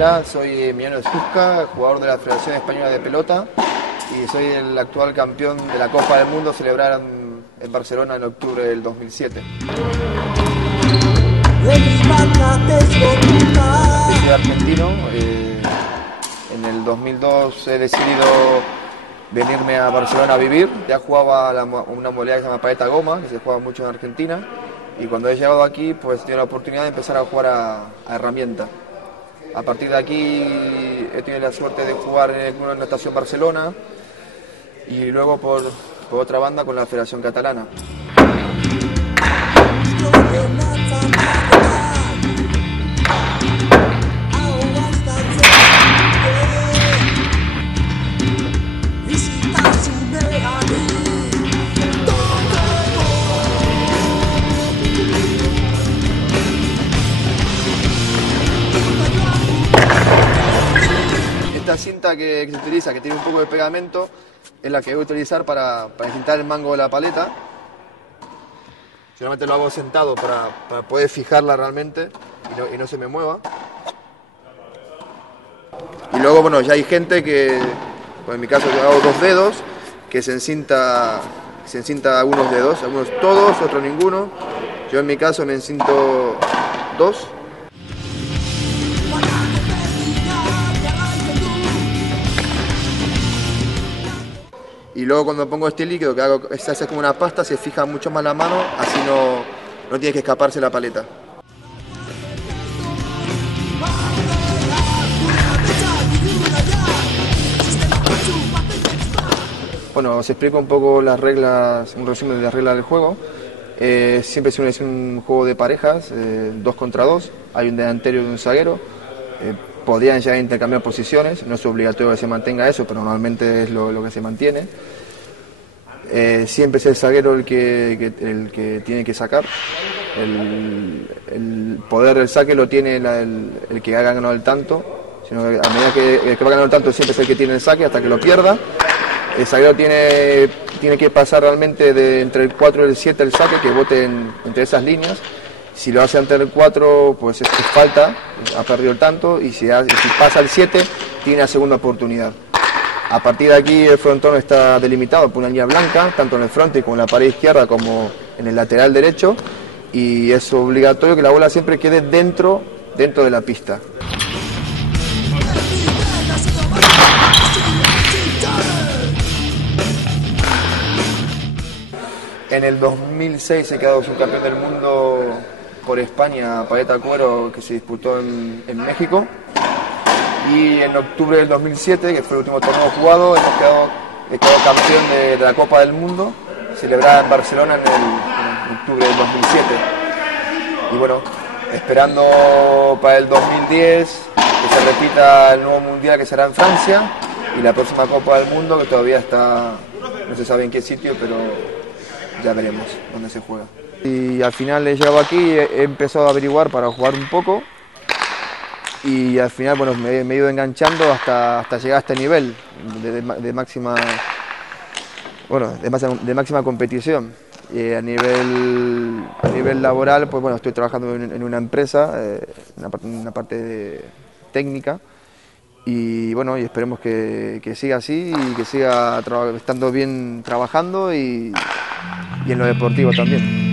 Hola, soy Emiliano Escuzca, jugador de la Federación Española de Pelota y soy el actual campeón de la Copa del Mundo celebrada en Barcelona en octubre del 2007. Soy argentino, en el 2002 he decidido venirme a Barcelona a vivir. Ya jugaba una modalidad que se llama paleta goma, que se juega mucho en Argentina, y cuando he llegado aquí pues he tenido la oportunidad de empezar a jugar a herramienta. A partir de aquí he tenido la suerte de jugar en el Club de Natación Barcelona y luego por otra banda con la Federación Catalana. Esta cinta que se utiliza, que tiene un poco de pegamento, es la que voy a utilizar para encintar el mango de la paleta. Generalmente lo hago sentado para poder fijarla realmente y no se me mueva. Y luego, bueno, ya hay gente que, pues en mi caso yo hago 2 dedos, que se encinta algunos dedos, algunos todos, otros ninguno. Yo en mi caso me encinto 2. Y luego cuando pongo este líquido, que hago, se hace como una pasta, se fija mucho más la mano, así no tiene que escaparse la paleta. Bueno, os explico un poco las reglas, un resumen de las reglas del juego. Siempre es un juego de parejas, 2 contra 2, hay un delantero y un zaguero. Podrían ya intercambiar posiciones, no es obligatorio que se mantenga eso, pero normalmente es lo que se mantiene. Siempre es el zaguero el que tiene que sacar. El poder del saque lo tiene el que ha ganado el tanto, sino que a medida que el que va ganando el tanto siempre es el que tiene el saque hasta que lo pierda. El zaguero tiene que pasar realmente entre el 4 y el 7 el saque, que vote entre esas líneas. Si lo hace ante el 4, pues es falta, ha perdido el tanto, y si pasa el 7, tiene la segunda oportunidad. A partir de aquí el frontón está delimitado por una línea blanca, tanto en el fronte como en la pared izquierda como en el lateral derecho, y es obligatorio que la bola siempre quede dentro de la pista. En el 2006 he quedado subcampeón del mundo por España, paleta cuero, que se disputó en México. Y en octubre del 2007, que fue el último torneo jugado, he quedado campeón de la Copa del Mundo, celebrada en Barcelona en octubre del 2007. Y bueno, esperando para el 2010 que se repita el nuevo Mundial que será en Francia y la próxima Copa del Mundo que todavía no se sabe en qué sitio, pero ya veremos dónde se juega. Y al final he llegado aquí, he empezado a averiguar para jugar un poco y al final bueno, me he ido enganchando hasta llegar a este nivel de máxima competición. Y a nivel laboral, pues bueno, estoy trabajando en una empresa, una parte técnica, y bueno, y esperemos que siga así y que siga estando bien trabajando y en lo deportivo también.